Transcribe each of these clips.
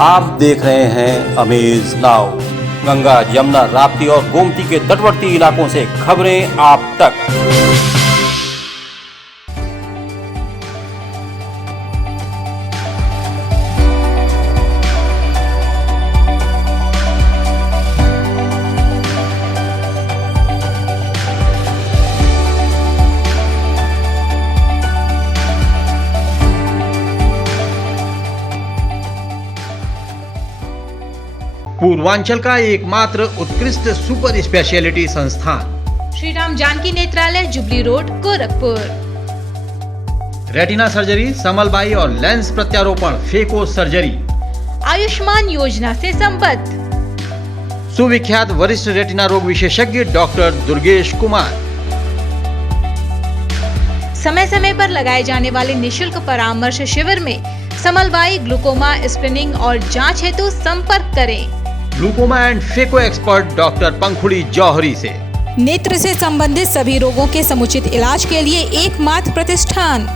आप देख रहे हैं अमेज नाउ। गंगा, यमुना, राप्ती और गोमती के तटवर्ती इलाकों से खबरें आप तक। पूर्वांचल का एकमात्र उत्कृष्ट सुपर स्पेशलिटी संस्थान Shri Ram Janaki Netralaya, jubilee road, Gorakhpur. Retina surgery, समलबाई और लेंस प्रत्यारोपण, फेको सर्जरी। आयुष्मान योजना से संबद्ध। सुविख्यात वरिष्ठ रेटिना रोग विशेषज्ञ डॉक्टर दुर्गेश कुमार। समय समय पर लगाए जाने वाले निशुल्क परामर्श शिविर में समलबाई, ग्लूकोमा, स्क्रीनिंग और जांच हेतु संपर्क करें। Glaucoma and phaco expert doctor Pankhuri Jauhari से। नेत्र से संबंधित सभी रोगों के समुचित इलाज के लिए एकमात्र प्रतिष्ठान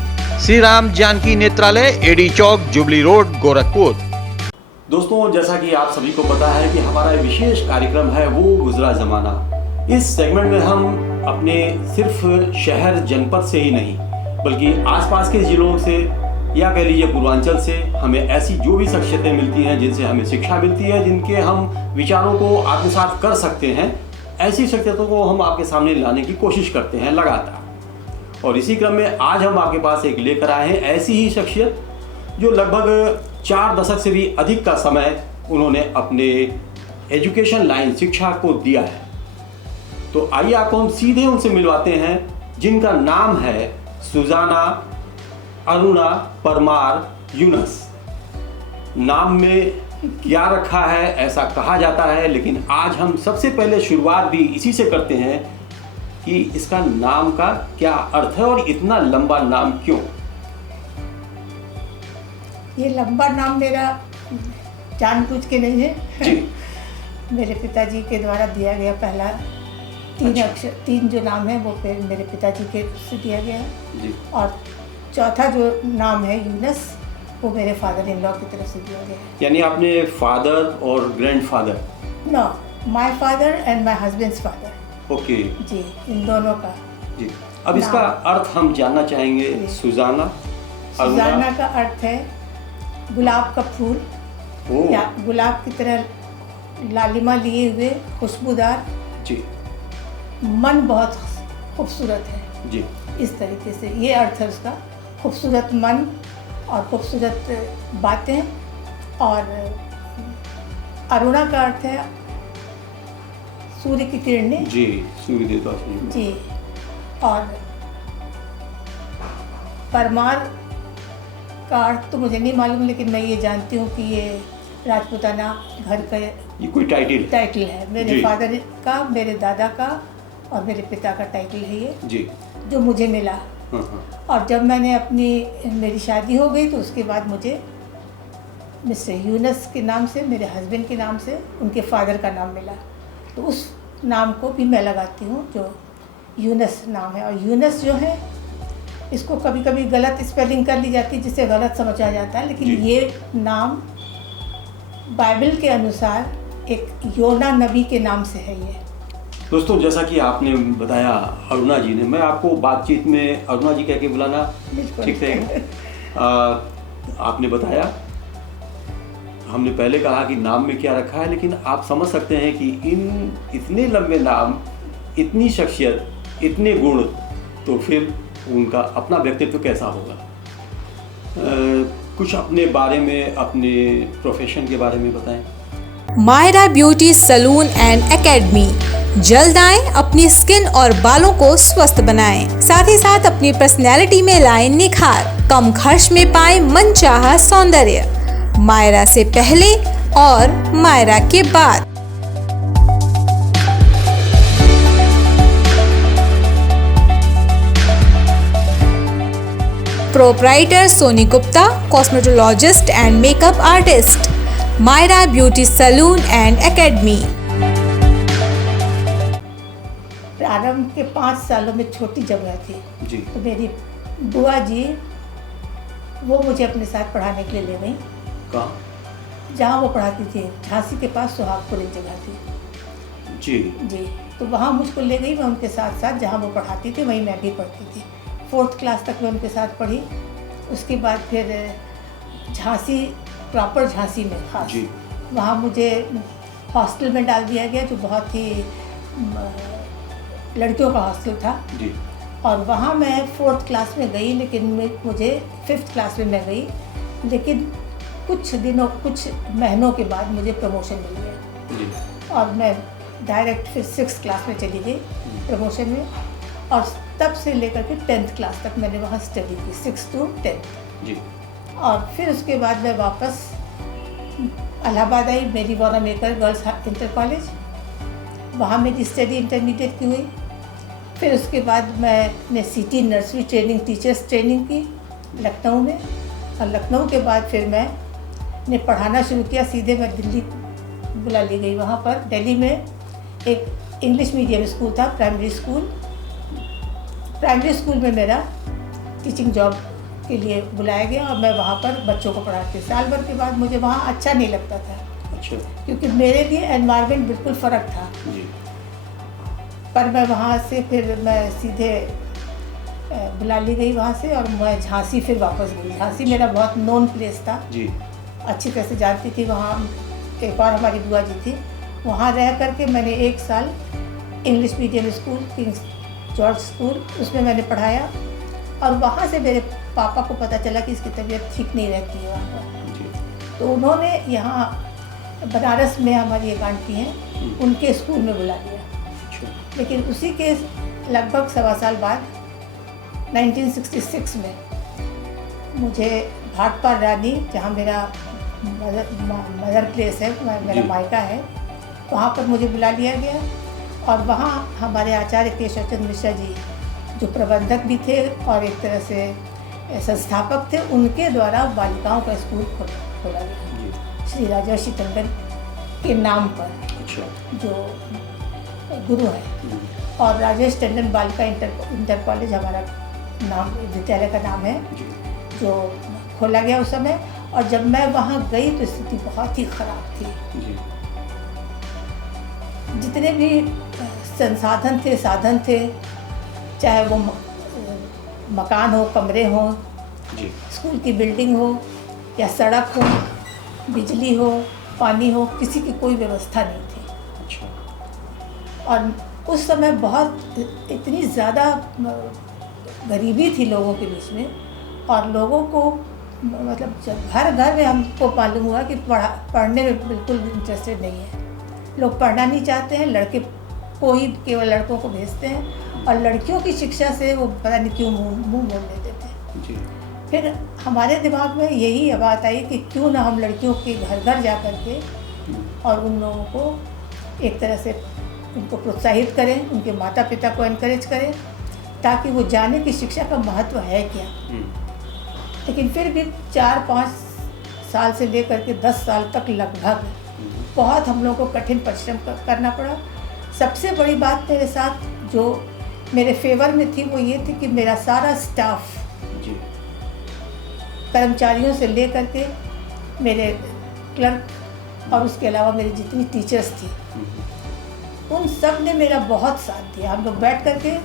श्री राम जानकी नेत्रालय, एडी चौक, जुबली रोड, गोरखपुर। दोस्तों, जैसा कि आप सभी को पता है कि हमारा विशेष कार्यक्रम है वो गुजरा जमाना। इस सेगमेंट में हम अपने सिर्फ शहर जनपद से ही नहीं बल्कि आसपास के जिलों से या कह लीजिए पूर्वांचल से हमें ऐसी जो भी शख्सियतें मिलती हैं जिनसे हमें शिक्षा मिलती है, जिनके हम विचारों को आत्मसात कर सकते हैं, ऐसी शख्सियतों को हम आपके सामने लाने की कोशिश करते हैं लगातार। और इसी क्रम में आज हम आपके पास एक लेकर आए हैं ऐसी ही शख्सियत जो लगभग 4 दशक से भी अधिक का समय उन्होंने अपने एजुकेशन लाइन, शिक्षा को दिया है। तो आइए आपको हम सीधे उनसे मिलवाते हैं जिनका नाम है सुजाना अरुणा परमार यूनस। नाम में क्या रखा है ऐसा कहा जाता है, लेकिन आज हम सबसे पहले शुरुआत भी इसी से करते हैं कि इसका नाम का क्या अर्थ है और इतना लंबा नाम क्यों। ये लंबा नाम मेरा जानबूझ के नहीं है जी। मेरे पिताजी के द्वारा दिया गया पहला 3 अक्षर, 3 जो नाम है वो फिर मेरे पिताजी के से दिया गया है जी। और चौथा जो नाम है यूनस वो मेरे फादर इन लॉ की तरफ से दिया गया है। यानी आपने फादर और grandfather? No, my father and my husband's father. Okay ji, इन दोनों का जी। अब इसका अर्थ हम जानना चाहेंगे। सुजाना सुजाना का अर्थ है गुलाब का फूल ओ या गुलाब की तरह लालिमा लिए हुए, खुशबूदार, जी मन बहुत खूबसूरत है। जी। इस तरीके से ये अर्थ है उसका, खूबसूरत मन और खूबसूरत बातें। और अरुणा का अर्थ है सूर्य की किरणें। जी, सूर्य देवता जी। और परमार का अर्थ तो मुझे नहीं मालूम, लेकिन मैं ये जानती हूँ कि ये राजपूताना घर का ये कोई टाइटल है। मेरे जी। फादर का, मेरे दादा का और मेरे पिता का टाइटल है ये, जी। जो मुझे मिला। हाँ। और जब मेरी शादी हो गई तो उसके बाद मुझे मिस्टर यूनस के नाम से, मेरे हस्बैंड के नाम से, उनके फादर का नाम मिला। तो उस नाम को भी मैं लगाती हूँ जो यूनस नाम है। और यूनस जो है इसको कभी कभी गलत स्पेलिंग कर ली जाती है जिससे गलत समझा जाता है, लेकिन जी। ये नाम बाइबल के अनुसार एक योना नबी के नाम से है ये। दोस्तों, जैसा कि आपने बताया अरुणा जी ने, मैं आपको बातचीत में अरुणा जी कह के बुलाना ठीक रहेगा? आपने बताया, हमने पहले कहा कि नाम में क्या रखा है, लेकिन आप समझ सकते हैं कि इन इतने लंबे नाम, इतनी शख्सियत, इतने गुण, तो फिर उनका अपना व्यक्तित्व कैसा होगा। कुछ अपने बारे में, अपने प्रोफेशन के बारे में बताएं। Myra beauty salon and academy. जल्द आएं, अपनी स्किन और बालों को स्वस्थ बनाएं, साथ ही साथ अपनी पर्सनैलिटी में लाएं निखार, कम खर्च में पाएं मनचाहा सौंदर्य। मायरा से पहले और मायरा के बाद। Proprietor Soni Gupta, cosmetologist and makeup artist. Myra beauty salon and academy. प्रारंभ के 5 सालों में छोटी जगह थी जी। तो मेरी बुआ जी वो मुझे अपने साथ पढ़ाने के लिए ले गई। कहाँ? जहाँ वो पढ़ाती थी, झांसी के पास सुहागपुर एक जगह थी जी जी। तो वहाँ मुझको ले गई, मैं उनके साथ साथ जहाँ वो पढ़ाती थी वहीं मैं भी पढ़ती थी। 4th क्लास तक मैं उनके साथ पढ़ी। उसके बाद फिर झांसी, प्रॉपर झांसी में खास, जी। वहाँ मुझे हॉस्टल में डाल दिया गया, जो बहुत ही लड़कियों का हॉस्टल था। जी और वहाँ मैं 4th क्लास में गई, लेकिन मुझे 5th क्लास में मैं गई, लेकिन कुछ महीनों के बाद मुझे प्रमोशन मिल गया जी और मैं डायरेक्ट फिर 6th क्लास में चली गई प्रमोशन में। और तब से लेकर के 10th क्लास तक मैंने वहाँ स्टडी की, 6 to 10th। जी। और फिर उसके बाद मैं वापस इलाहाबाद आई, मेरी वारामेकर गर्ल्स इंटर कॉलेज, वहाँ मेरी स्टडी इंटरमीडिएट की हुई। फिर उसके बाद मैंने city nursery training, teachers training की लखनऊ में। और लखनऊ के बाद फिर मैंने पढ़ाना शुरू किया, सीधे मैं दिल्ली बुला ली गई। वहाँ पर दिल्ली में एक इंग्लिश मीडियम स्कूल था, प्राइमरी स्कूल में मेरा टीचिंग जॉब के लिए बुलाया गया और मैं वहाँ पर बच्चों को पढ़ाती। साल भर के बाद मुझे वहाँ अच्छा नहीं लगता था, अच्छा। क्योंकि मेरे लिए एनवायरनमेंट बिल्कुल फ़र्क था। जी। पर मैं वहाँ से फिर मैं सीधे बुला ली गई वहाँ से, और मैं झांसी फिर वापस गई। झांसी मेरा बहुत नोन प्लेस था, जी। अच्छी तरह से जानती थी। वहाँ एक और हमारी बुआ जी थी, वहाँ रह करके मैंने 1 साल English medium school, Kings George school, उसमें मैंने पढ़ाया। और वहाँ से मेरे पापा को पता चला कि इसकी तबीयत ठीक नहीं रहती है वहाँ पर, जी। तो उन्होंने यहाँ बनारस में हमारी एक आंटी हैं, उनके स्कूल में बुला लिया। अच्छा। लेकिन उसी के लगभग 1.25 साल बाद 1966 में मुझे भाटपार रानी, जहाँ मेरा मदर प्लेस है, मेरा जी। मायका है, वहाँ पर मुझे बुला लिया गया। और वहाँ हमारे आचार्य केशव चंद्र मिश्रा जी, जो प्रबंधक भी थे और एक तरह से संस्थापक थे, उनके द्वारा बालिकाओं का स्कूल खोला गया जी। श्री राजर्षि टंडन के नाम पर, अच्छा। जो गुरु हैं। और राजेश टंडन बालिका इंटर कॉलेज हमारा नाम, विद्यालय का नाम है, जी। जो खोला गया उस समय। और जब मैं वहाँ गई तो स्थिति बहुत ही ख़राब थी। जी। जितने भी संसाधन थे, साधन थे, चाहे वो मकान हो, कमरे हो, जी। स्कूल की बिल्डिंग हो, या सड़क हो, बिजली हो, पानी हो, किसी की कोई व्यवस्था नहीं थी। अच्छा। और उस समय बहुत इतनी ज़्यादा गरीबी थी लोगों के बीच में, और लोगों को मतलब जब घर घर में हमको मालूम हुआ कि पढ़ने में बिल्कुल इंटरेस्टेड नहीं है, लोग पढ़ना नहीं चाहते हैं, लड़के को ही केवल लड़कों को भेजते हैं, और लड़कियों की शिक्षा से वो पता नहीं क्यों मुँह मोड़ लेते थे। जी। फिर हमारे दिमाग में यही बात आई कि क्यों ना हम लड़कियों के घर घर जा कर के और उन लोगों को एक तरह से उनको प्रोत्साहित करें, उनके माता पिता को एनकरेज करें, ताकि वो जाने कि शिक्षा का महत्व है क्या। लेकिन फिर भी 4-5 साल से लेकर के 10 साल तक लगभग बहुत हम लोगों को कठिन परिश्रम करना पड़ा। सबसे बड़ी बात मेरे साथ जो मेरे फेवर में थी वो ये थी कि मेरा सारा स्टाफ, जी। कर्मचारियों से लेकर के मेरे क्लर्क और उसके अलावा मेरी जितनी टीचर्स थी, उन सब ने मेरा बहुत साथ दिया। हम लोग बैठ करके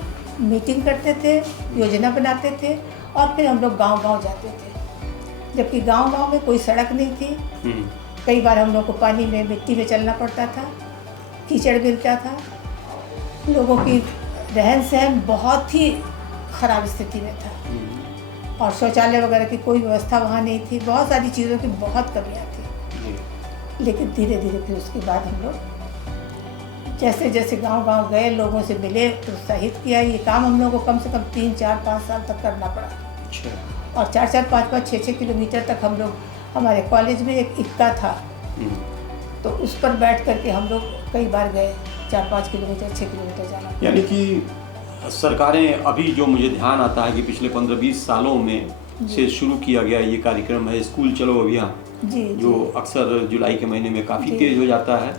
मीटिंग करते थे, योजना बनाते थे, और फिर हम लोग गांव-गांव जाते थे। जबकि गांव-गांव में कोई सड़क नहीं थी, कई बार हम लोग को पानी में, मिट्टी में चलना पड़ता था, कीचड़ मिलता था, लोगों की रहन सहन बहुत ही ख़राब स्थिति में था, और शौचालय वगैरह की कोई व्यवस्था वहाँ नहीं थी। बहुत सारी चीज़ों की बहुत कमियाँ थी। लेकिन धीरे धीरे फिर उसके बाद हम लोग जैसे जैसे गांव-गांव गए, लोगों से मिले, प्रोत्साहित किया। ये काम हम लोगों को कम से कम 3-4-5 साल तक करना पड़ा। अच्छा। और 4-4, 5-5, 6-6 किलोमीटर तक हम लोग, हमारे कॉलेज में एक इक्का था, तो उस पर बैठ करके हम लोग कई बार गए, 4-5 किलोमीटर, 6 किलोमीटर जाना। यानी कि सरकारें, अभी जो मुझे ध्यान आता है कि पिछले 15-20 सालों में से शुरू किया गया ये कार्यक्रम है स्कूल चलो अभियान, जी, जो अक्सर जुलाई के महीने में काफ़ी तेज हो जाता है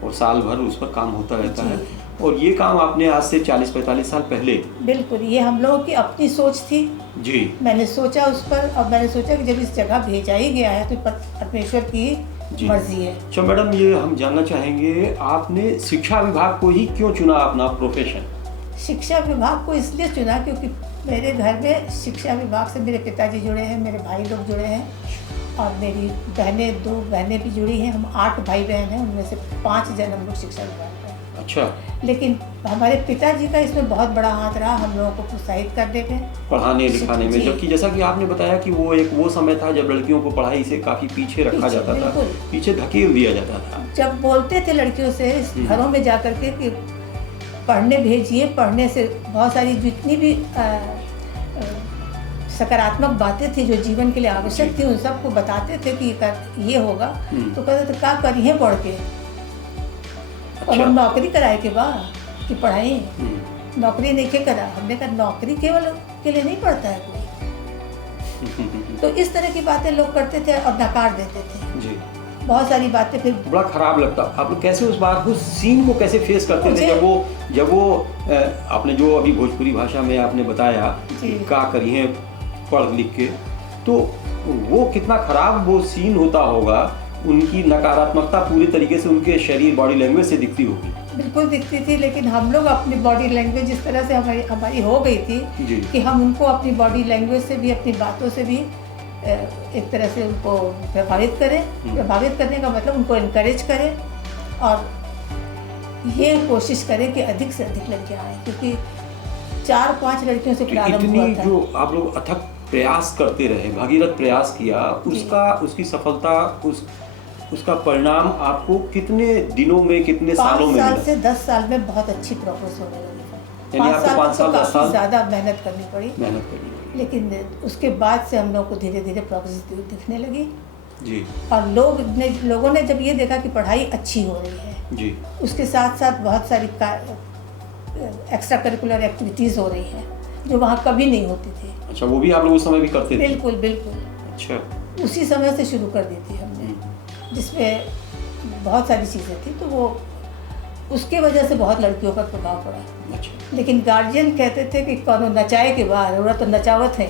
और साल भर उस पर काम होता रहता है। और ये काम आपने आज से 40-45 साल पहले। बिल्कुल, ये हम लोगों की अपनी सोच थी। जी। मैंने सोचा उस पर, और मैंने सोचा कि जब इस जगह भेजा ही गया है तो परमेश्वर की जी। मर्जी है। अच्छा मैडम, ये हम जानना चाहेंगे आपने शिक्षा विभाग को ही क्यों चुना अपना प्रोफेशन? शिक्षा विभाग को इसलिए चुना क्योंकि मेरे घर में शिक्षा विभाग से मेरे पिताजी जुड़े हैं, मेरे भाई लोग जुड़े हैं और मेरी बहनें, 2 बहनें भी जुड़ी हैं। हम 8 भाई बहन हैं, उनमें से 5 जन हम लोग शिक्षा विभाग में हैं। अच्छा। लेकिन हमारे पिताजी का इसमें बहुत बड़ा हाथ रहा हम लोगों को प्रोत्साहित करने में, पढ़ाने लिखाने में, जी। जबकि जैसा कि आपने बताया कि वो समय था जब लड़कियों को पढ़ाई से काफ़ी पीछे रखा पीछे, जाता था, बिल्कुल। पीछे धकेल दिया जाता था। जब बोलते थे लड़कियों से घरों में जा कर के कि पढ़ने भेजिए, पढ़ने से बहुत सारी जितनी भी सकारात्मक बातें थी जो जीवन के लिए आवश्यक थी उन सबको बताते थे कि ये होगा, तो कहते थे क्या करिए पढ़ के, और हम नौकरी कराए के बाद कि पढ़ाई नौकरी नहीं के करा। हमने कहा नौकरी केवल के लिए नहीं पढ़ता है कोई। तो इस तरह की बातें लोग करते थे और नकार देते थे जी। बहुत सारी बातें। फिर बड़ा खराब लगता। आप लोग कैसे उस बात को, सीन को कैसे फेस करते थे जब वो आपने जो अभी भोजपुरी भाषा में आपने बताया कि क्या करिए पढ़ लिख के, तो वो कितना खराब वो सीन होता होगा, उनकी नकारात्मकता पूरी तरीके से उनके शरीर, बॉडी लैंग्वेज से दिखती होगी। बिल्कुल दिखती थी, लेकिन हम लोग अपनी बॉडी लैंग्वेज इस तरह से हमारी हो गई थी कि हम उनको अपनी बॉडी लैंग्वेज से भी, अपनी बातों से भी एक तरह से उनको प्रभावित करें। प्रभावित करने का मतलब उनको इनकरेज करें और ये कोशिश करें कि अधिक से अधिक लड़कियाँ आएँ, क्योंकि 4-5 लड़कियों से प्रारंभ हुआ था। जो आप लोग अथक प्रयास करते रहे, भगीरथ प्रयास किया, उसकी सफलता, उसका परिणाम आपको कितने दिनों में, कितने सालों में मिला? 5 साल से 10 साल में बहुत अच्छी प्रोग्रेस होने लगी। यानी आपको 5 साल 10 साल ज़्यादा मेहनत करनी पड़ी, लेकिन उसके बाद से हम लोग को धीरे धीरे प्रोग्रेस दिखने लगी जी। और लोगों ने जब ये देखा कि पढ़ाई अच्छी हो रही है जी, उसके साथ साथ बहुत सारी एक्स्ट्रा करिकुलर एक्टिविटीज़ हो रही हैं जो वहाँ कभी नहीं होती थी। अच्छा, वो भी आप लोग उस समय भी करते थे? बिल्कुल बिल्कुल। अच्छा, उसी समय से शुरू कर दी थी हमने, जिसमें बहुत सारी चीज़ें थी, तो वो उसके वजह से बहुत लड़कियों पर प्रभाव पड़ा। अच्छा। लेकिन गार्जियन कहते थे कि कौन नचाए के बाद, वो तो नचावत है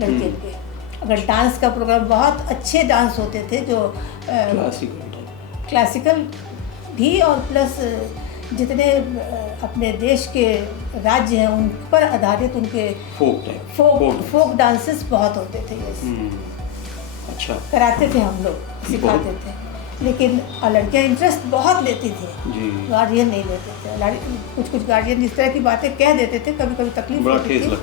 लड़कियों के। अगर डांस का प्रोग्राम, बहुत अच्छे डांस होते थे जो क्लासिकल भी, और प्लस जितने अपने देश के राज्य हैं उन पर आधारित उनके फोक डांसेस बहुत होते थे। अच्छा, कराते थे हम लोग, सिखाते थे, लेकिन लड़कियां इंटरेस्ट बहुत लेती थी, गार्जियन नहीं लेते थे। कुछ गार्जियन इस तरह की बातें कह देते थे, कभी कभी तकलीफ होती थी,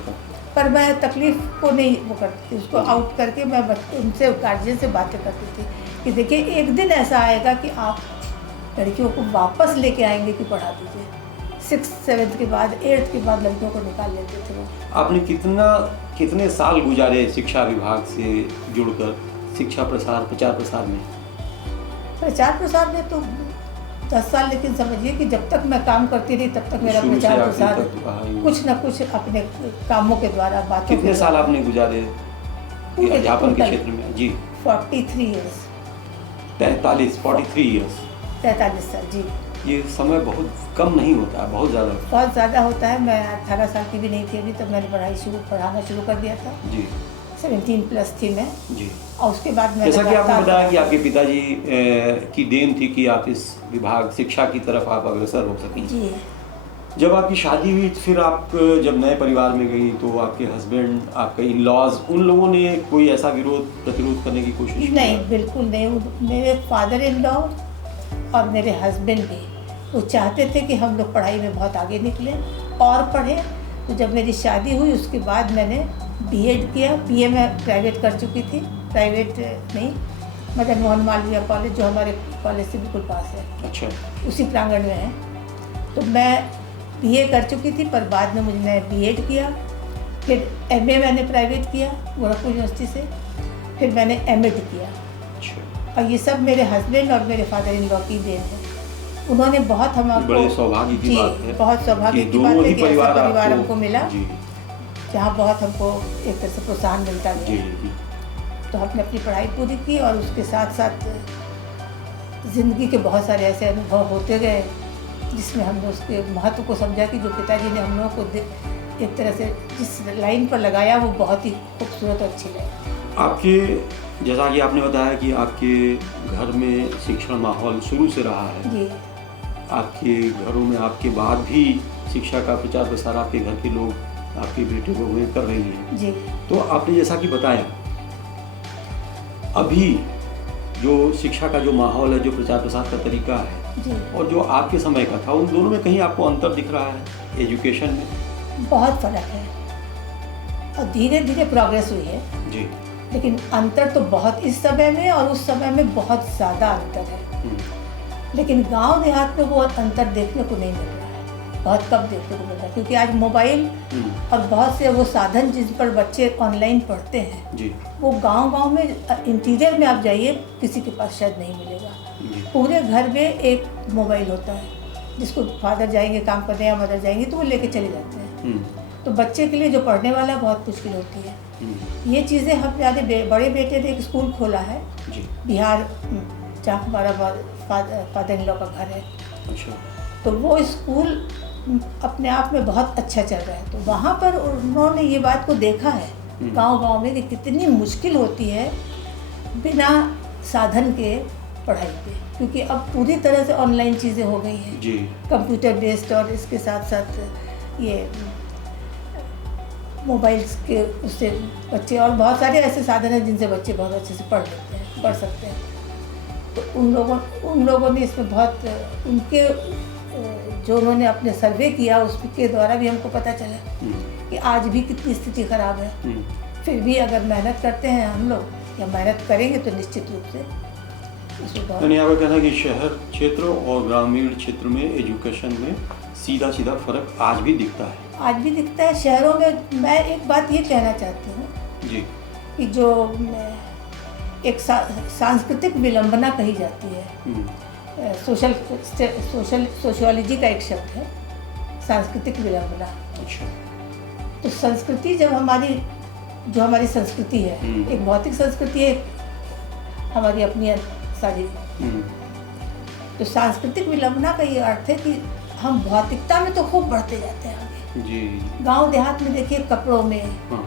पर मैं तकलीफ को नहीं वो करती थी, उसको आउट करके मैं उनसे, गार्जियन से बातें करती थी कि देखिए एक दिन ऐसा आएगा कि आप लड़कियों को वापस लेके आएंगे कि पढ़ा दीजिए। 6th 7th के बाद 8th के बाद लड़कियों को निकाल लेते थे वो। आपने कितने साल गुजारे शिक्षा विभाग से जुड़कर शिक्षा प्रचार प्रसार में? प्रचार प्रसार में तो 10 साल, लेकिन समझिए कि जब तक मैं काम करती रही तब तक मेरा प्रचार प्रसार कुछ न कुछ अपने कामों के द्वारा, बातों। कितने साल आपने गुजारे अध्यापन के क्षेत्र में? जी, 43 ईयर्स। 43 ईयर्स। 43 साल, जी। ये समय बहुत कम नहीं होता है, बहुत ज़्यादा होता है। मैं 18 साल की भी नहीं थी अभी, तब मैंने पढ़ाना शुरू कर दिया था जी। 17+ थी मैं जी। और उसके बाद मैं, जैसा कि आपने बताया कि आपके पिताजी की देन थी कि आप इस विभाग शिक्षा की तरफ आप अग्रसर हो सकें जी। जब आपकी शादी हुई, फिर आप जब नए परिवार में गई तो आपके हस्बैंड, आपके इन-लॉज, उन लोगों ने कोई ऐसा प्रतिरोध करने की कोशिश की? नहीं, बिल्कुल नहीं। मेरे फादर इन लॉ और मेरे हस्बैंड भी वो चाहते थे कि हम लोग पढ़ाई में बहुत आगे निकलें और पढ़ें। तो जब मेरी शादी हुई उसके बाद मैंने बीएड किया। बीए मैं प्राइवेट कर चुकी थी, प्राइवेट नहीं, मदन मोहन मालवीय कॉलेज जो हमारे कॉलेज से बिल्कुल पास है। अच्छा। उसी प्रांगण में है। तो मैं बीए कर चुकी थी, पर बाद में मैंने बीएड किया, फिर एमए मैंने प्राइवेट किया गोरखपुर यूनिवर्सिटी से, फिर मैंने एमएड किया। अच्छा। और ये सब मेरे हस्बैंड और मेरे फादर इन लॉ की देन है। उन्होंने बहुत हमको, बड़े सौभाग्य की बात है, बहुत सौभाग्य की बात है कि ऐसा परिवार हमको मिला जी। जहाँ बहुत हमको एक तरह से प्रोत्साहन मिलता जी, गया। जी। तो हमने अपनी पढ़ाई पूरी की और उसके साथ साथ ज़िंदगी के बहुत सारे ऐसे अनुभव होते गए जिसमें हमने उसके महत्व को समझा कि जो पिताजी ने हम लोगों को एक तरह से जिस लाइन पर लगाया वो बहुत ही खूबसूरत और अच्छी लगी। आपके जैसा कि आपने बताया कि आपके घर में शिक्षण माहौल शुरू से रहा है जी, आपके घरों में आपके बाद भी शिक्षा का प्रचार प्रसार आपके घर के लोग आपके बेटे को हुए कर रही हैं। जी, तो आपने जैसा कि बताया अभी जो शिक्षा का जो माहौल है, जो प्रचार प्रसार का तरीका है जी, और जो आपके समय का था, उन दोनों में कहीं आपको अंतर दिख रहा है एजुकेशन में? बहुत फ़र्क है और धीरे धीरे प्रोग्रेस हुई है, जी। लेकिन अंतर तो बहुत इस समय में और उस समय में बहुत ज़्यादा अंतर है। लेकिन गांव देहात में वो अंतर देखने को नहीं मिल रहा है, बहुत कम देखने को मिल रहा है, क्योंकि आज मोबाइल और बहुत से वो साधन जिन पर बच्चे ऑनलाइन पढ़ते हैं जी। वो गांव-गांव में इंटीरियर में आप जाइए किसी के पास शायद नहीं मिलेगा। जी। पूरे घर में एक मोबाइल होता है जिसको फादर जाएंगे काम करने या मदर जाएंगे तो वो लेके चले जाते हैं। तो बच्चे के लिए जो पढ़ने वाला बहुत मुश्किल होती है। ये चीज़ें हम मेरे बड़े बेटे ने एक स्कूल खोला है जी। बिहार, जहाँ हमारा फादर इन लॉ का घर है। अच्छा। तो वो स्कूल अपने आप में बहुत अच्छा चल रहा है। तो वहाँ पर उन्होंने ये बात को देखा है गांव-गांव में कि कितनी मुश्किल होती है बिना साधन के पढ़ाई पे, क्योंकि अब पूरी तरह से ऑनलाइन चीज़ें हो गई हैं जी। कंप्यूटर बेस्ड, और इसके साथ साथ ये मोबाइल्स के उससे बच्चे और बहुत सारे ऐसे साधन हैं जिनसे बच्चे बहुत अच्छे से पढ़ लेते हैं, पढ़ सकते हैं। तो उन लोगों ने इसमें बहुत उनके जो उन्होंने अपने सर्वे किया उसके द्वारा भी हमको पता चला कि आज भी कितनी स्थिति खराब है। फिर भी अगर मेहनत करते हैं हम लोग या मेहनत करेंगे तो निश्चित रूप से इसमें बहुत। यानी आपका कहना है कि शहर क्षेत्र और ग्रामीण क्षेत्र में एजुकेशन में सीधा सीधा फर्क आज भी दिखता है? आज भी दिखता है। शहरों में मैं एक बात ये कहना चाहती हूँ जी कि जो एक सांस्कृतिक विलंबना कही जाती है, सोशियोलॉजी का एक शब्द है सांस्कृतिक विलंबना। अच्छा। तो संस्कृति जब जो हमारी संस्कृति है, एक भौतिक संस्कृति है, हमारी अपनी सारी। तो सांस्कृतिक विलंबना का ये अर्थ है कि हम भौतिकता में तो खूब बढ़ते जाते हैं आगे। जी। गांव देहात में देखिए कपड़ों में, हाँ।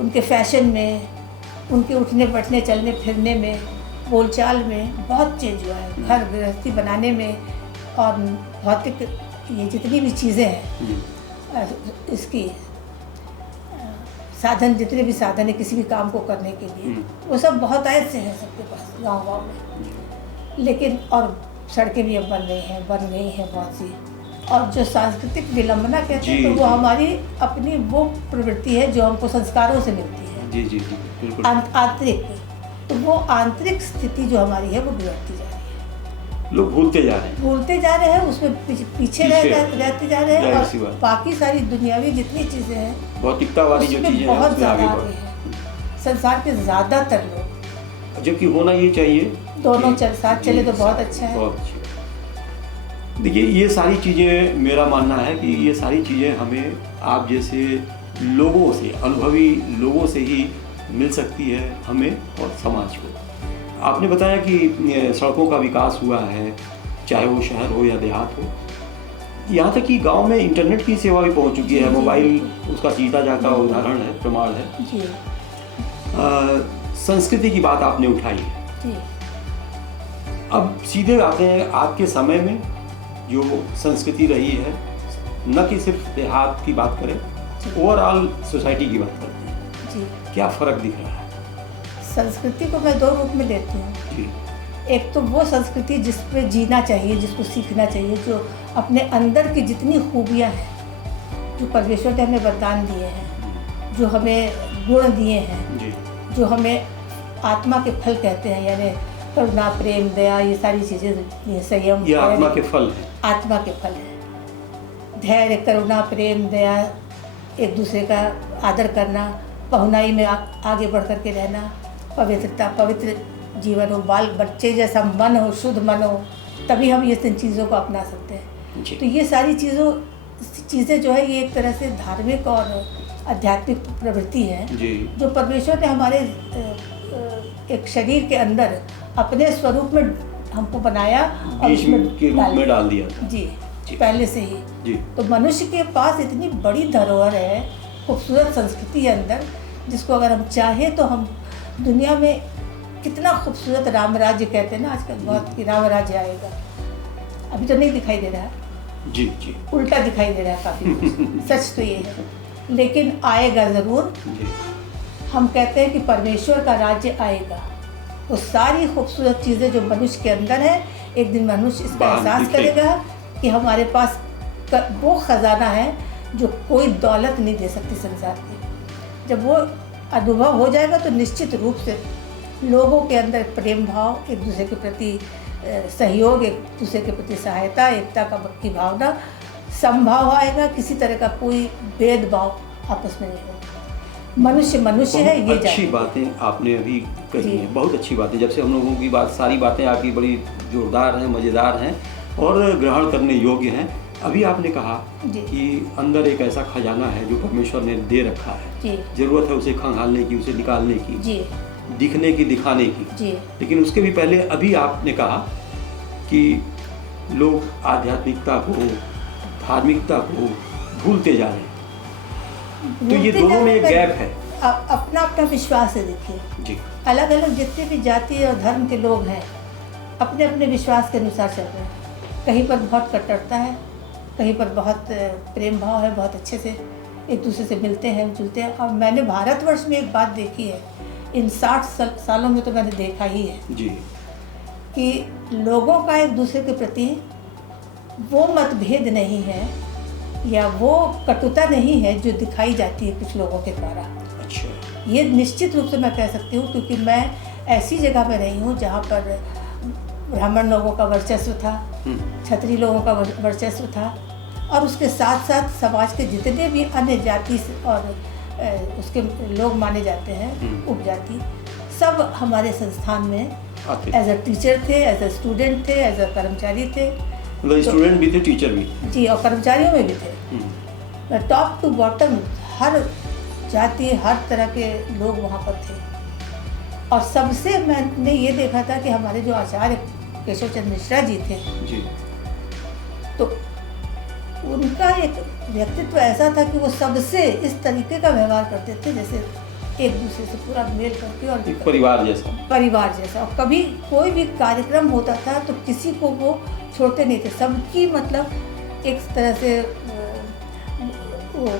उनके फैशन में, उनके उठने बैठने चलने फिरने में, बोलचाल में बहुत चेंज हुआ है। घर गृहस्थी बनाने में और भौतिक ये जितनी भी चीज़ें हैं इसकी साधन, जितने भी साधन है किसी भी काम को करने के लिए, वो सब बहुत आयत से हैं सबके पास गाँव में। लेकिन और सड़कें भी अब बन गई हैं बहुत सी। और जो सांस्कृतिक विलंबना कहते हैं तो वो हमारी अपनी वो प्रवृत्ति है जो हमको संस्कारों से मिलती है। जी जी जी, बिल्कुल। आंतरिक, तो वो आंतरिक स्थिति जो हमारी है वो बिगड़ती जा रही है। लोग भूलते जा रहे हैं, उसमें पीछे रहते जा रहे हैं। और बाकी सारी दुनियावी जितनी चीज़ें हैं, भौतिकता वाली जो चीज़ें हैं बहुत उसमें आगे ज़्यादा बढ़ आगे हैं संसार के ज़्यादातर लोग। जबकि होना ये चाहिए दोनों साथ चले तो बहुत अच्छा है। बहुत अच्छा। देखिए ये सारी चीज़ें, मेरा मानना है कि ये सारी चीज़ें हमें आप जैसे लोगों से, अनुभवी लोगों से ही मिल सकती है, हमें और समाज को। आपने बताया कि सड़कों का विकास हुआ है, चाहे वो शहर हो या देहात हो। यहाँ तक कि गांव में इंटरनेट की सेवा भी पहुँच चुकी है। मोबाइल उसका जीता जाता उदाहरण है, प्रमाण है। जी। संस्कृति की बात आपने उठाई है। जी। अब सीधे आते हैं आपके समय में जो संस्कृति रही है, न कि सिर्फ देहात की बात करें, ओवरऑल सोसाइटी की बात करते हैं। जी। क्या फ़र्क दिख रहा है? संस्कृति को मैं दो रूप में लेती हूँ। जी। एक तो वो संस्कृति जिस पे जीना चाहिए, जिसको सीखना चाहिए, जो अपने अंदर की जितनी खूबियाँ हैं, जो परमेश्वर ने हमें वरदान दिए हैं, जो हमें गुण दिए हैं, जी। जो हमें आत्मा के फल कहते हैं, यानी करुणा, प्रेम, दया, ये सारी चीज़ें, संयम, ये आत्मा के फल हैं। आत्मा के फल हैं। धैर्य, करुणा, प्रेम, दया, एक दूसरे का आदर करना, पहुनाई में आगे बढ़ कर के रहना, पवित्रता, पवित्र जीवन हो, बाल बच्चे जैसा मन हो, शुद्ध मन हो, तभी हम ये चीज़ों को अपना सकते हैं। तो ये सारी चीज़ें जो है ये एक तरह से धार्मिक और आध्यात्मिक प्रवृत्ति है जो परमेश्वर ने हमारे एक शरीर के अंदर अपने स्वरूप में हमको बनाया और बीज उसमें के रूप में डाल दिया था। जी जी। पहले से ही। जी। तो मनुष्य के पास इतनी बड़ी धरोहर है, खूबसूरत संस्कृति है अंदर, जिसको अगर हम चाहें तो हम दुनिया में कितना खूबसूरत राम राज्य कहते हैं ना आजकल बहुत, कि राम राज्य आएगा। अभी तो नहीं दिखाई दे रहा है, जी जी उल्टा दिखाई दे रहा है काफ़ी कुछ। सच तो ये है, लेकिन आएगा ज़रूर। जी। हम कहते हैं कि परमेश्वर का राज्य आएगा। वो सारी खूबसूरत चीज़ें जो मनुष्य के अंदर है, एक दिन मनुष्य इसका बाहर एहसास दिखेगी। करेगा कि हमारे पास वो खजाना है जो कोई दौलत नहीं दे सकती संसार की। जब वो अनुभव हो जाएगा तो निश्चित रूप से लोगों के अंदर प्रेम भाव, एक दूसरे के प्रति सहयोग, एक दूसरे के प्रति सहायता, एकता की भावना, समभाव आएगा। किसी तरह का कोई भेदभाव आपस में नहीं होगा। मनुष्य मनुष्य है, ये अच्छी जाने। बातें आपने अभी कही जी। हैं, बहुत अच्छी बातें। जब से हम लोगों की बात, सारी बातें आपकी बड़ी जोरदार हैं, मज़ेदार हैं और ग्रहण करने योग्य हैं। अभी आपने कहा जी। कि अंदर एक ऐसा खजाना है जो परमेश्वर ने दे रखा है। जी ज़रूरत है उसे खंगालने की, उसे निकालने की, जी दिखने की, दिखाने की। जी लेकिन उसके भी पहले अभी आपने कहा कि लोग आध्यात्मिकता को, धार्मिकता को भूलते जा रहे हैं। तो ये दोनों में एक गैप है। अपना अपना विश्वास है। देखिए, जी अलग अलग जितने भी जाति और धर्म के लोग हैं, अपने अपने विश्वास के अनुसार चल रहे हैं। कहीं पर बहुत कट्टरता है, कहीं पर बहुत प्रेम भाव है, बहुत अच्छे से एक दूसरे से मिलते हैं, जुलते हैं। और मैंने भारतवर्ष में एक बात देखी है, इन 60 सालों में तो मैंने देखा ही है जी कि लोगों का एक दूसरे के प्रति वो मतभेद नहीं है या वो कटुता नहीं है जो दिखाई जाती है कुछ लोगों के द्वारा। अच्छा। ये निश्चित रूप से मैं कह सकती हूँ, क्योंकि मैं ऐसी जगह पर रही हूँ जहाँ पर ब्राह्मण लोगों का वर्चस्व था, क्षत्रिय लोगों का वर्चस्व था, और उसके साथ साथ समाज के जितने भी अन्य जाति और उसके लोग माने जाते हैं, उपजाति, सब हमारे संस्थान में आते। एज अ टीचर थे, एज अ स्टूडेंट थे, एज अ कर्मचारी थे। मतलब स्टूडेंट भी थे, टीचर भी। जी, और कर्मचारियों में भी थे। टॉप टू बॉटम हर जाति, हर तरह के लोग वहाँ पर थे। और सबसे मैंने ये देखा था कि हमारे जो आचार्य केशव चंद्र मिश्रा जी थे, जी। तो उनका एक व्यक्तित्व ऐसा था कि वो सबसे इस तरीके का व्यवहार करते थे जैसे एक दूसरे से पूरा मेल करके, और एक परिवार जैसा। परिवार जैसा। और कभी कोई भी कार्यक्रम होता था तो किसी को वो छोड़ते नहीं थे, सबकी मतलब एक तरह से वो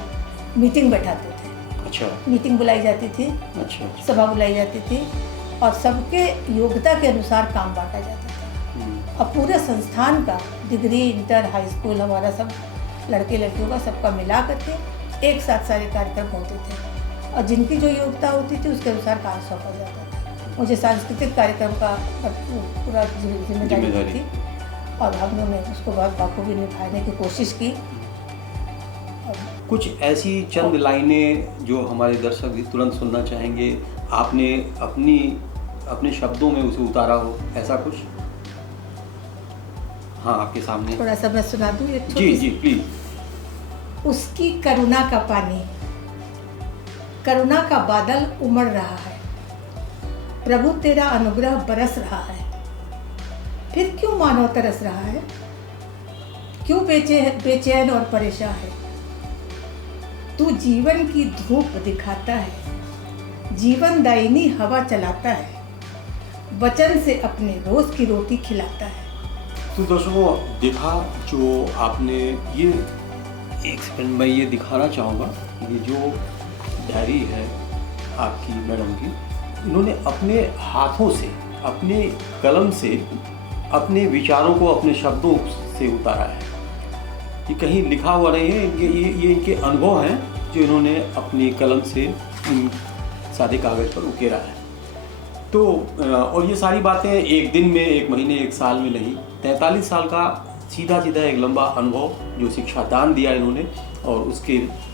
मीटिंग बैठाते थे। अच्छा मीटिंग बुलाई जाती थी, अच्छा। सभा बुलाई जाती थी, और सबके योग्यता के अनुसार काम बांटा जाता था। और पूरे संस्थान का डिग्री, इंटर, हाई स्कूल, हमारा सब लड़के लड़कियों का सबका मिला करके एक साथ सारे कार्यक्रम होते थे, और जिनकी जो योग्यता होती थी उसके अनुसार कार्य सौंपा जाता था। मुझे सांस्कृतिक कार्यक्रम का पूरा जिम्मेदारी थी, और हम लोगों ने उसको बहुत बखूबी निभाने की कोशिश की। कुछ ऐसी चंद लाइनें जो हमारे दर्शक भी तुरंत सुनना चाहेंगे, आपने अपने शब्दों में उसे उतारा हो, ऐसा कुछ? हाँ, आपके सामने। थोड़ा सा मैं सुना दूँ एक जी छोटी जी प्लीज। उसकी करुणा का पानी, करुणा का बादल उमड़ रहा है, प्रभु तेरा अनुग्रह बरस रहा है, फिर क्यों मानव तरस रहा है, क्यों बेचैन और परेशान है, तू जीवन की धूप दिखाता है, जीवन दायिनी हवा चलाता है, वचन से अपने रोज की रोटी खिलाता है। तो दर्शकों, देखा जो आपने, ये एक सेकंड मैं ये दिखाना चाहूँगा, ये जो डायरी है आपकी मैडम की, इन्होंने अपने हाथों से, अपने कलम से अपने विचारों को अपने शब्दों से उतारा है। ये कहीं लिखा हुआ नहीं है, ये इनके अनुभव हैं जो इन्होंने अपनी कलम से इन सादे कागज़ पर उकेरा है। तो और ये सारी बातें एक दिन में, एक महीने, एक साल में नहीं, 43 साल का सीधा एक लंबा अनुभव जो शिक्षा दान दिया इन्होंने, और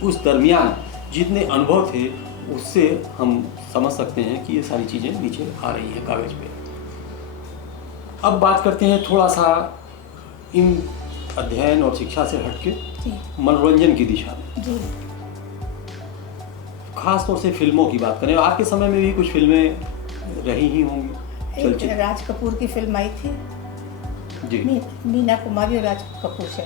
उस दरमियान जितने अनुभव थे उससे हम समझ सकते हैं कि ये सारी चीज़ें नीचे आ रही हैं कागज़ पे। अब बात करते हैं थोड़ा सा इन अध्ययन और शिक्षा से हटके मनोरंजन की दिशा में। जी। खास तौर से फिल्मों की बात करें, आपके समय में भी कुछ फिल्में रही ही होंगी, एक राज कपूर की फिल्म आई थी, जी। मीना कुमारी और राज कपूर से।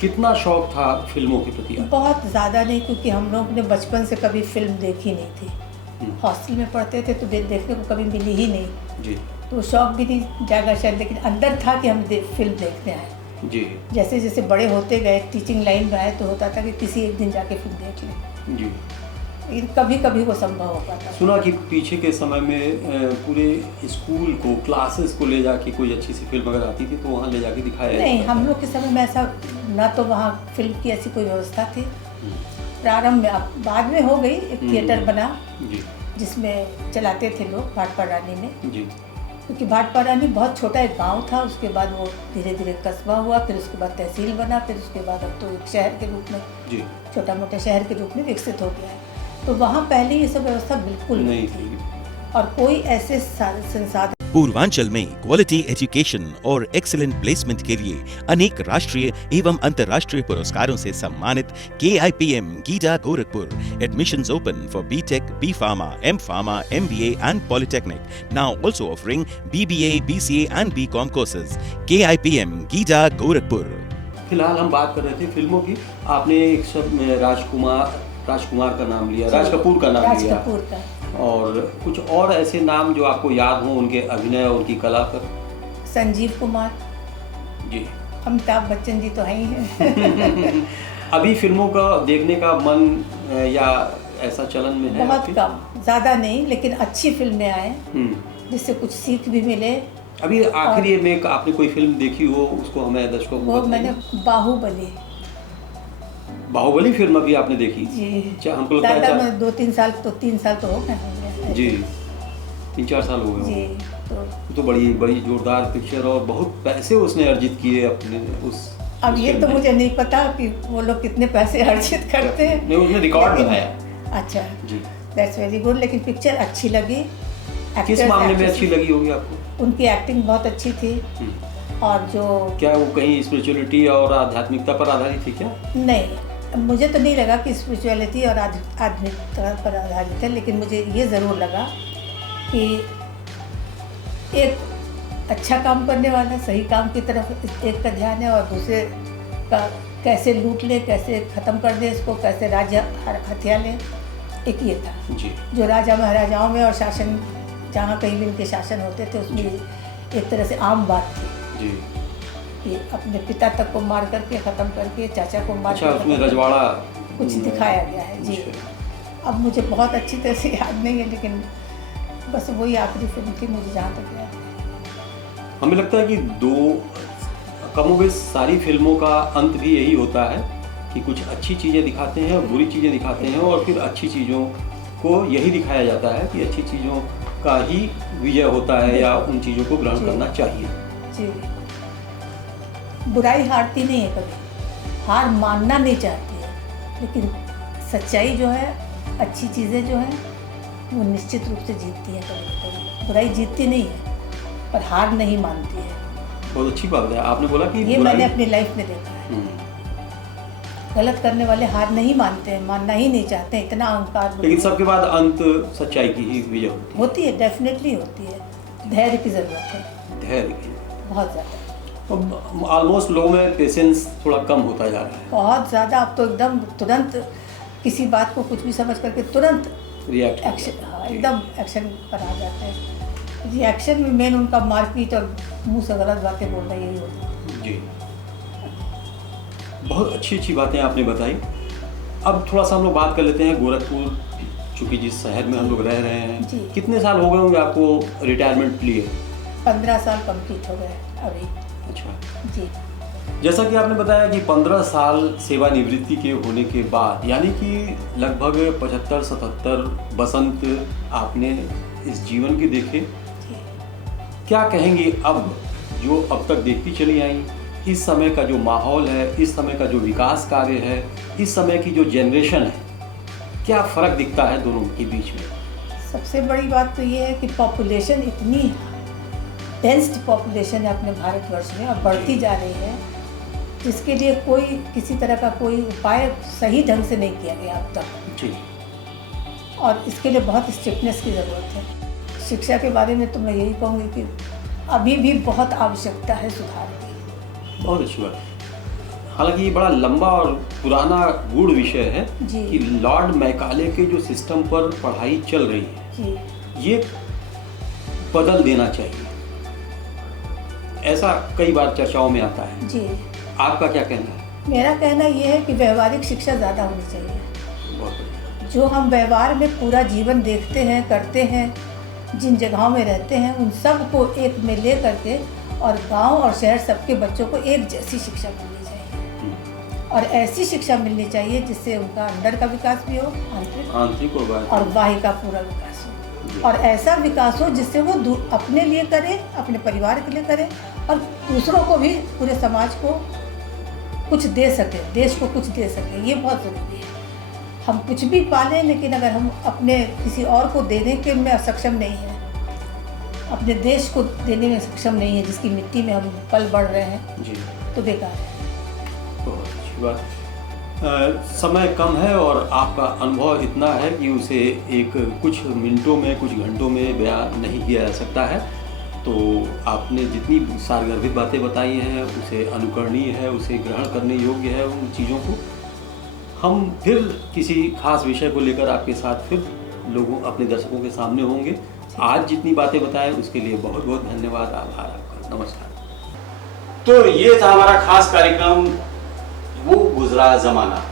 कितना शौक था फिल्मों के प्रति आपको? बहुत ज़्यादा नहीं, क्योंकि हम लोग ने बचपन से कभी फिल्म देखी नहीं थी। हॉस्टल में पढ़ते थे तो देखने को कभी मिली ही नहीं, जी तो शौक भी नहीं जागा शायद, लेकिन अंदर था कि हम फिल्म देखने आए। जी जैसे जैसे बड़े होते गए, टीचिंग लाइन में आए, तो होता था कि किसी एक दिन जाके फिल्म देख लें, जी। लेकिन कभी कभी वो संभव हो पाता। सुना कि पीछे के समय में पूरे स्कूल को, क्लासेस को ले जाके कोई अच्छी सी फिल्म अगर आती थी तो वहाँ ले जाके दिखाया नहीं, जाता हम था। लोग के समय में ऐसा ना तो वहाँ फिल्म की ऐसी कोई व्यवस्था थी। प्रारंभ में, अब बाद में हो गई, एक थिएटर बना जी जिसमें चलाते थे लोग भाटपा रानी में, जी क्योंकि भाटपा रानी बहुत छोटा एक गांव था, उसके बाद वो धीरे धीरे कस्बा हुआ, फिर उसके बाद तहसील बना, फिर उसके बाद अब तो एक शहर के रूप में, जी। छोटा मोटा शहर के रूप में विकसित हो गया है। तो वहाँ पहले ये सब व्यवस्था बिल्कुल नहीं नहीं थी। थी, और कोई ऐसे संसाधन पूर्वांचल में क्वालिटी एजुकेशन और एक्सीलेंट प्लेसमेंट के लिए अनेक राष्ट्रीय एवं अंतर्राष्ट्रीय पुरस्कारों से सम्मानित KIPM GIDA Gorakhpur admissions open for BTech, B Pharma, M Pharma, MBA and Polytechnic. Now also offering BBA, BCA and BCom courses. KIPM GIDA Gorakhpur. फिलहाल हम बात कर रहे थे फिल्मों की। आपने एक शब्द में राजकुमार का नाम लिया, राज कपूर का नाम राज लिया, कपूर का। और कुछ और ऐसे नाम जो आपको याद हो उनके अभिनय और उनकी कला पर? संजीव कुमार जी। अमिताभ बच्चन जी तो हैं ही हैं। अभी फिल्मों का देखने का मन या ऐसा चलन में है? बहुत आपके? कम, ज़्यादा नहीं, लेकिन अच्छी फिल्में आए जिससे कुछ सीख भी मिले। अभी आखिरी में आपने कोई फिल्म देखी हो, उसको हमें दर्शकों को वो बताइए। मैंने बाहुबली फिल्म अभी आपने देखी? जी। अच्छा, हमको लगता है ज़्यादा में 3 साल तो हो गए होंगे। जी 3-4 साल हो गए। जी, तो बड़ी जोरदार पिक्चर और बहुत पैसे उसने अर्जित किए अपने उस। अब ये तो मुझे नहीं पता कि वो लोग कितने पैसे अर्जित करते हैं। नहीं, उसने रिकॉर्ड लेकिन- बनाया। अच्छा जी। दैट्स वेरी गुड, लेकिन पिक्चर अच्छी लगी। किस Actors, मामले में actresses- अच्छी लगी होगी आपको? उनकी एक्टिंग बहुत अच्छी थी, और जो क्या वो कहीं स्पिरिचुअलिटी और आध्यात्मिकता पर आधारित थी क्या? नहीं, मुझे तो नहीं लगा कि स्पिरिचुअलिटी और आध्यात्मिकता पर आधारित है, लेकिन मुझे ये ज़रूर लगा कि एक अच्छा काम करने वाला सही काम की तरफ एक का ध्यान है, और दूसरे का कैसे लूट ले, कैसे ख़त्म कर दे इसको, कैसे राज्य हथिया ले, एक ये था। जी जो राजा महाराजाओं में और शासन, जहाँ कहीं भी उनके शासन होते थे, उसमें एक तरह से आम बात थी जी। कि अपने पिता तक को मार करके ख़त्म करके चाचा को मार अच्छा, के उसमें खत्म करके रजवाड़ा कुछ दिखाया गया है। जी, अच्छा। अब मुझे बहुत अच्छी तरह से याद नहीं है, लेकिन बस वही आखिरी फिल्म थी मुझे जहाँ तक याद है। हमें लगता है कि कमोबेश सारी फिल्मों का अंत भी यही होता है कि कुछ अच्छी चीज़ें दिखाते हैं और बुरी चीज़ें दिखाते हैं, और फिर अच्छी चीज़ों को यही दिखाया जाता है कि अच्छी चीज़ों का ही विजय होता है, या उन चीज़ों को ग्रहण करना चाहिए। जी, बुराई हारती नहीं है कभी, हार मानना नहीं चाहती है, लेकिन सच्चाई जो है, अच्छी चीज़ें जो हैं, वो निश्चित रूप से जीतती हैं कभी कभी। बुराई जीतती नहीं है, पर हार नहीं मानती है। बहुत अच्छी बात है आपने बोला कि ये मैंने अपनी लाइफ में देखा है। गलत करने वाले हार नहीं मानते हैं, मानना ही नहीं चाहते हैं, इतना अहंकार। लेकिन सबके बाद अंत सच्चाई की ही विजय होती है, डेफिनेटली होती है। धैर्य की ज़रूरत है, धैर्य की। बहुत ज़्यादा, ऑलमोस्ट लोगों में पेशेंस थोड़ा कम होता जा रहा है, बहुत ज़्यादा। अब तो एकदम तुरंत किसी बात को कुछ भी समझ करके तुरंत रिएक्ट एक्शन, हाँ, एकदम एक्शन पर आ जाते हैं। रिएक्शन में मेन उनका मारपीट और मुंह से गलत बातें बोलना यही होता है। जी। बहुत अच्छी अच्छी बातें आपने बताई। अब थोड़ा सा हम लोग बात कर लेते हैं गोरखपुर, चूँकि जिस शहर में हम लोग रह रहे हैं। जी। कितने साल हो गए होंगे आपको रिटायरमेंट लिए? 15 साल कंप्लीट हो गए अभी। अच्छा। जी, जैसा कि आपने बताया कि 15 साल सेवानिवृत्ति के होने के बाद, यानी कि लगभग 75-77 बसंत आपने इस जीवन के देखे। क्या कहेंगी अब जो अब तक देखती चली आई, इस समय का जो माहौल है, इस समय का जो विकास कार्य है, इस समय की जो जनरेशन है, क्या फ़र्क दिखता है दोनों के बीच में? सबसे बड़ी बात तो ये है कि पॉपुलेशन इतनी डेंस्ड पॉपुलेशन है अपने भारतवर्ष में, और बढ़ती जा रही है, जिसके लिए कोई किसी तरह का कोई उपाय सही ढंग से नहीं किया गया अब तक। जी। और इसके लिए बहुत स्ट्रिक्टनेस की ज़रूरत है। शिक्षा के बारे में तो मैं यही कहूँगी कि अभी भी बहुत आवश्यकता है सुधार की। बहुत अच्छी बात। हालांकि ये बड़ा लंबा और पुराना गूढ़ विषय है जी। कि लॉर्ड मैकाले के जो सिस्टम पर पढ़ाई चल रही है जी ये बदल देना चाहिए, ऐसा कई बार चर्चाओं में आता है। जी, आपका क्या कहना है? मेरा कहना ये है कि व्यवहारिक शिक्षा ज़्यादा होनी चाहिए। बहुत बढ़िया। जो हम व्यवहार में पूरा जीवन देखते हैं, करते हैं, जिन जगहों में रहते हैं, उन सब को एक में ले करके और गांव और शहर सबके बच्चों को एक जैसी शिक्षा मिलनी चाहिए और ऐसी शिक्षा मिलनी चाहिए जिससे उनका अंदर का विकास भी हो, आंतरिक और बाह्य का पूरा विकास हो, और ऐसा विकास हो जिससे वो अपने लिए करे, अपने परिवार के लिए करे और दूसरों को भी, पूरे समाज को कुछ दे सके, देश को कुछ दे सके। ये बहुत ज़रूरी है। हम कुछ भी पालें लेकिन अगर हम अपने किसी और को देने के में सक्षम नहीं है, अपने देश को देने में सक्षम नहीं है, जिसकी मिट्टी में हम पल बढ़ रहे हैं जी, तो बेकार है। बहुत अच्छी बात। समय कम है और आपका अनुभव इतना है कि उसे एक कुछ मिनटों में, कुछ घंटों में बयान नहीं किया जा सकता है। तो आपने जितनी सारगर्भित बातें बताई हैं उसे अनुकरणीय है, उसे ग्रहण करने योग्य है। उन चीज़ों को हम फिर किसी खास विषय को लेकर आपके साथ फिर लोगों, अपने दर्शकों के सामने होंगे। आज जितनी बातें बताएं उसके लिए बहुत बहुत धन्यवाद, आभार आपका। नमस्कार। तो ये था हमारा खास कार्यक्रम वो गुजरा जमाना।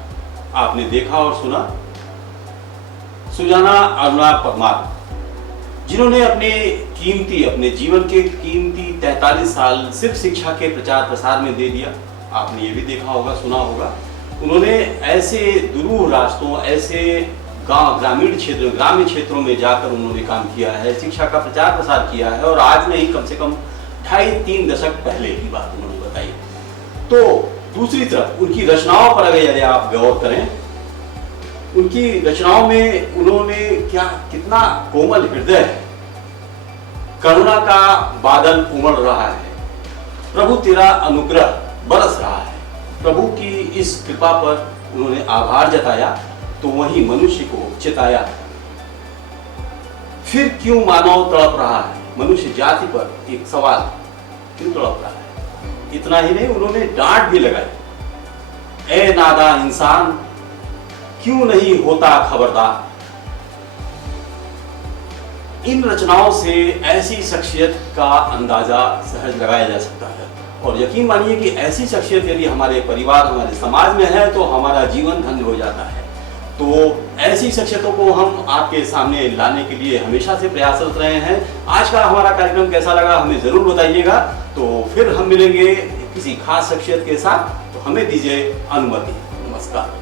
आपने देखा और सुना सुजाना अरुणा परमार, जिन्होंने अपने जीवन के कीमती 43 साल सिर्फ शिक्षा के प्रचार प्रसार में दे दिया। आपने ये भी देखा होगा, सुना होगा। उन्होंने ऐसे दुरूह रास्तों, ऐसे ग्रामीण क्षेत्रों में जाकर उन्होंने काम किया है, शिक्षा का प्रचार प्रसार किया है और आज नहीं, कम से कम 2.5-3 दशक पहले की बात उन्होंने बताई। तो दूसरी तरफ उनकी रचनाओं पर अगर यदि आप गौर करें, उनकी रचनाओं में उन्होंने कितना कोमल हृदय है, करुणा का बादल उमड़ रहा है, प्रभु तेरा अनुग्रह बरस रहा है, प्रभु की इस कृपा पर उन्होंने आभार जताया तो वही मनुष्य को चिताया। फिर क्यों मानव तड़प रहा है, मनुष्य जाति पर एक सवाल क्यों तड़प रहा है। इतना ही नहीं, उन्होंने डांट भी लगाई, ए नादान इंसान क्यों नहीं होता खबरदार। इन रचनाओं से ऐसी शख्सियत का अंदाजा सहज लगाया जा सकता है और यकीन मानिए कि ऐसी शख्सियत यदि हमारे परिवार, हमारे समाज में है तो हमारा जीवन धन्य हो जाता है। तो ऐसी शख्सियतों को हम आपके सामने लाने के लिए हमेशा से प्रयासरत रहे हैं। आज का हमारा कार्यक्रम कैसा लगा हमें ज़रूर बताइएगा। तो फिर हम मिलेंगे किसी खास शख्सियत के साथ, तो हमें दीजिए अनुमति। नमस्कार।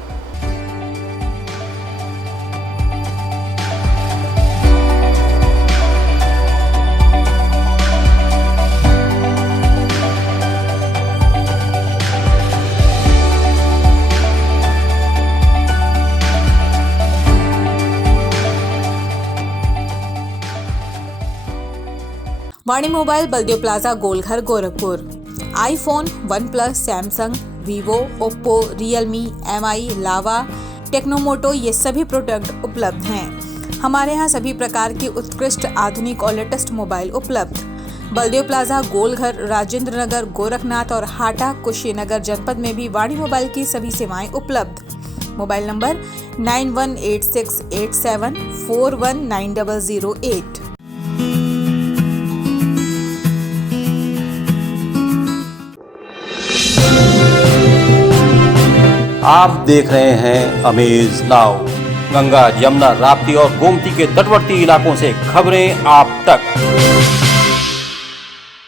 Vani mobile Baldev plaza Golghar Gorakhpur. IPhone, OnePlus, Samsung, Vivo, Oppo, Realme, MI, Lava, Tecno Moto ये सभी प्रोडक्ट उपलब्ध हैं। हमारे यहाँ सभी प्रकार की उत्कृष्ट आधुनिक और लेटेस्ट मोबाइल उपलब्ध। बलदेव प्लाजा गोलघर, राजेंद्र नगर, गोरखनाथ और हाटा कुशीनगर जनपद में भी वाणी मोबाइल की सभी सेवाएं उपलब्ध। Mobile number 918687419008। आप देख रहे हैं अमेज नाउ। गंगा, यमुना, राप्ती और गोमती के तटवर्ती इलाकों से खबरें आप तक।